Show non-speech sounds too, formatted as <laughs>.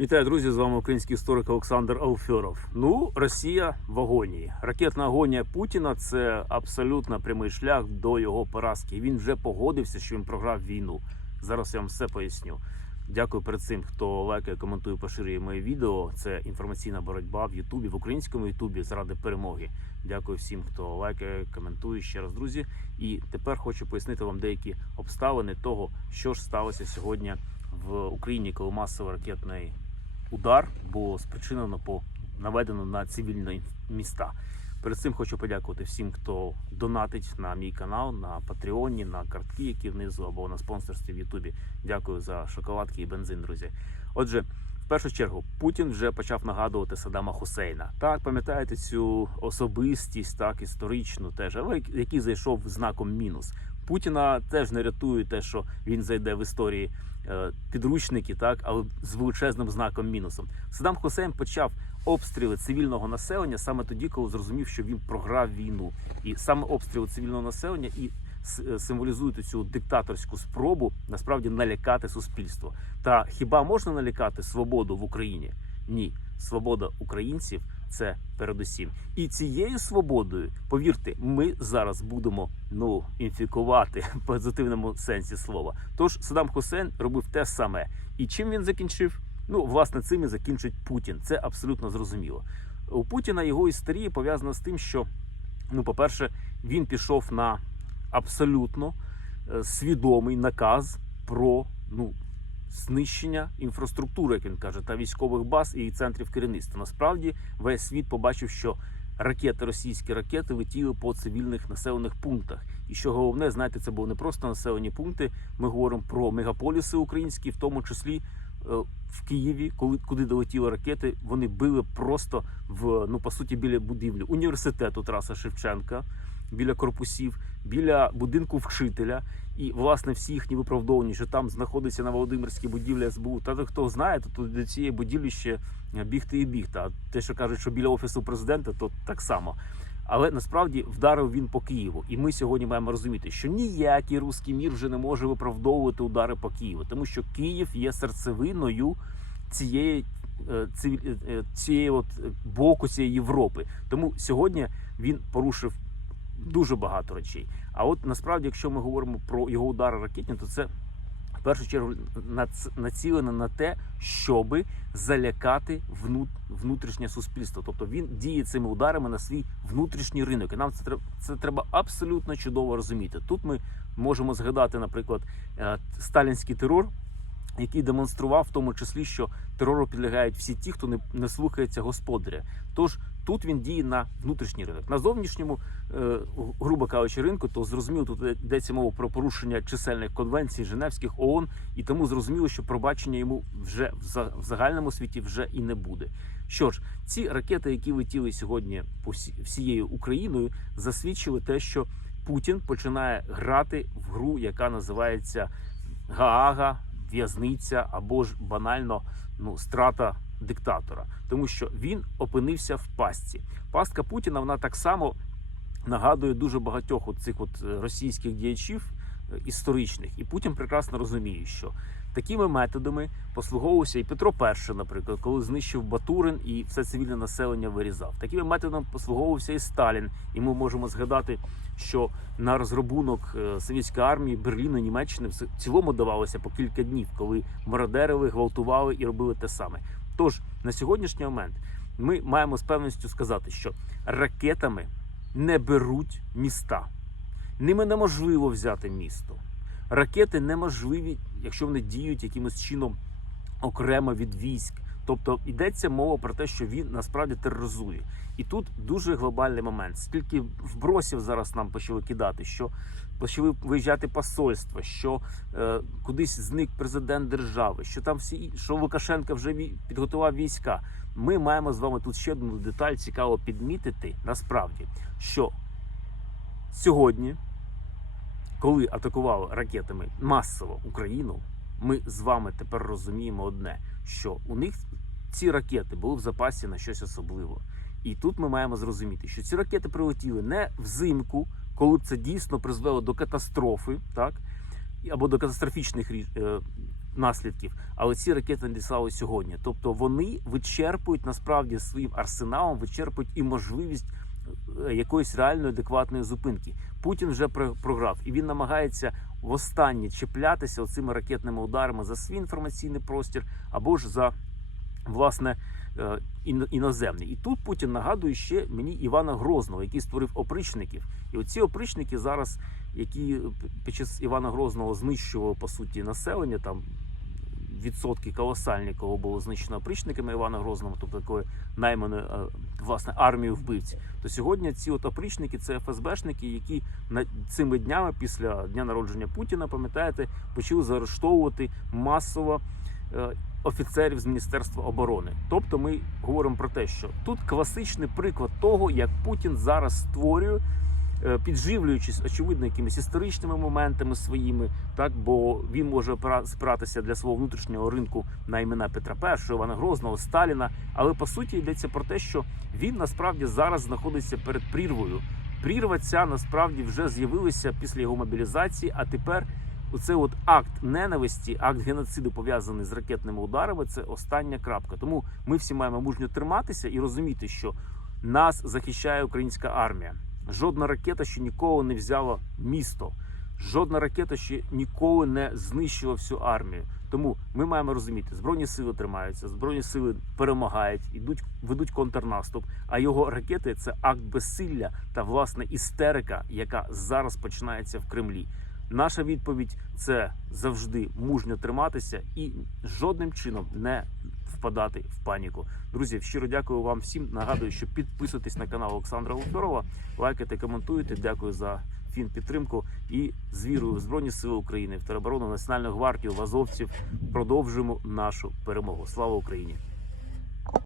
Вітаю, друзі! З вами український історик Олександр Ауфьоров. Ну, Росія в агонії. Ракетна агонія Путіна це абсолютно прямий шлях до його поразки. Він вже погодився, що він програв війну. Зараз я вам все поясню. Дякую перед цим, хто лайкає, коментує, поширює моє відео. Це інформаційна боротьба в Ютубі, в українському Ютубі заради перемоги. Дякую всім, хто лайкає, коментує ще раз, друзі. І тепер хочу пояснити вам деякі обставини того, що ж сталося сьогодні в Україні, коли масової ракетної удар було спричинено по наведено на цивільні міста. Перед цим хочу подякувати всім, хто донатить на мій канал, на Патреоні, на картки, які внизу або на спонсорстві в Ютубі. Дякую за шоколадки і бензин, друзі. Отже, в першу чергу, Путін вже почав нагадувати Саддама Хусейна. Так, пам'ятаєте цю особистість, так історичну, теж але який зайшов знаком мінус. Путіна теж не рятує те, що він зайде в історії е, підручники, так але з величезним знаком мінусом. Саддам Хусейн почав обстріли цивільного населення саме тоді, коли зрозумів, що він програв війну, і саме обстріли цивільного населення і е, символізують цю диктаторську спробу насправді налякати суспільство. Та хіба можна налякати свободу в Україні? Ні, свобода українців це передусім. І цією свободою, повірте, ми зараз будемо ну інфікувати <laughs> в позитивному сенсі слова. Тож Садам Хусейн робив те саме. І чим він закінчив? Ну, власне, цим і закінчить Путін. Це абсолютно зрозуміло. У Путіна його істерія пов'язана з тим, що ну, по-перше, він пішов на абсолютно е, свідомий наказ про ну знищення інфраструктури, як він каже, та військових баз і центрів керівництва. Насправді, весь світ побачив, що ракети, російські ракети, летіли по цивільних населених пунктах. І що головне, знаєте, це були не просто населені пункти. Ми говоримо про мегаполіси українські, в тому числі. Е, в Києві, коли куди долетіли ракети, вони били просто в ну по суті біля будівлі університету Тараса Шевченка біля корпусів, біля будинку вчителя і власне всі їхні виправдовані, що там знаходиться на Володимирській будівлі СБУ. Та хто знає, то до цієї будівлі ще е, бігти і бігти. А те, що кажуть, що біля офісу президента, то так само. Але насправді вдарив він по Києву, і ми сьогодні маємо розуміти, що ніякий русський мір вже не може виправдовувати удари по Києву, тому що Київ є серцевиною цієї е, е, цієї от боку цієї Європи. Тому сьогодні він порушив дуже багато речей. А от насправді, якщо ми говоримо про його удари ракетні, то це в першу чергу націлено на те, щоби залякати внутрішнє суспільство. Тобто він діє цими ударами на свій внутрішній ринок. І нам це треба це треба абсолютно чудово розуміти. Тут ми можемо згадати, наприклад, е, сталінський терор. Який демонстрував в тому числі, що терору підлягають всі ті, хто не не слухається господаря. Тож Тут він діє на внутрішній ринок. На зовнішньому, е, грубо кажучи, ринку, то зрозуміло, тут йдеться мова про порушення чисельних конвенцій Женевських ООН, і тому зрозуміло, що пробачення йому вже в загальному світі вже і не буде. Що ж, ці ракети, які летіли сьогодні по всією Україною, засвідчили те, що Путін починає грати в гру, яка називається Гаага, в'язниця або ж банально ну страта диктатора, тому що він опинився в пастці. Пастка Путіна вона так само нагадує дуже багатьох цих е, російських діячів е, історичних, і Путін прекрасно розуміє, що такими методами послуговувався і Петро І, наприклад, коли знищив Батурин і все цивільне населення вирізав. Такими методами послуговувався і Сталін. І ми можемо згадати, що на розробунок е, совєтської армії Берліну, Німеччини в цілому давалося по кілька днів, коли мародерили, гвалтували і робили те саме. Тож на сьогоднішній момент ми маємо з певністю сказати, що ракетами не беруть міста. Ними неможливо взяти місто. Ракети неможливі, якщо вони діють якимось чином окремо від військ. Тобто йдеться мова про те, що він насправді тероризує. І тут дуже глобальний момент. Скільки вбросів зараз нам почали кидати, що почали виїжджати посольства, що е, кудись зник президент держави, що там всі що Лукашенка вже підготував війська. Ми маємо з вами тут ще одну деталь, цікаво підмітити насправді, що сьогодні, коли атакували ракетами масово Україну, ми з вами тепер розуміємо одне що у них ці ракети були в запасі на щось особливе. І тут ми маємо зрозуміти, що ці ракети прилетіли не взимку, коли б це дійсно призвело до катастрофи, так або до катастрофічних е, наслідків. Але ці ракети надіслали сьогодні. Тобто вони вичерпують насправді своїм арсеналом, вичерпують і можливість. Е, якоїсь реальної адекватної зупинки. Путін вже програв і він намагається востаннє чіплятися оцими ракетними ударами за свій інформаційний простір або ж за власне е, іноземний. І тут Путін нагадує ще мені Івана Грозного, який створив опричників. І оці опричники зараз, які під час Івана Грозного знищували по суті населення там відсотки колосальні, кого було знищено опричниками Івана Грозного, тобто такою найманою е, власне армією вбивців. То сьогодні ці от опричники це ФСБшники, які цими днями після дня народження Путіна, пам'ятаєте, почали заарештовувати масово. Е, офіцерів з міністерства оборони, тобто ми говоримо про те, що тут класичний приклад того, як Путін зараз створює Е, підживлюючись, очевидно, якимись історичними моментами своїми, так бо він може спиратися для свого внутрішнього ринку на імена Петра І, Івана Грозного, Сталіна. Але по суті йдеться про те, що він насправді зараз знаходиться перед прірвою. Прірва ця насправді вже з'явилася після його мобілізації. А тепер оцей от акт ненависті, акт геноциду пов'язаний з ракетними ударами. Це остання крапка. Тому ми всі маємо мужньо триматися і розуміти, що нас захищає українська армія. Жодна ракета ще ніколи не взяла місто. Жодна ракета ще ніколи не знищила всю армію. Тому ми маємо розуміти, збройні сили тримаються, збройні сили перемагають, ідуть, ведуть контрнаступ. А його ракети це акт безсилля та власне істерика, яка зараз починається в Кремлі. Наша відповідь це завжди мужньо триматися і жодним чином не впадати в паніку. Друзі, щиро дякую вам всім. Нагадую, що підписуйтесь на канал Олександра Лукторова, лайкайте, коментуйте. Дякую за фінпідтримку і з вірою в Збройні Сили України в тероборону Національну гвардію в Азовців. Продовжуємо нашу перемогу. Слава Україні!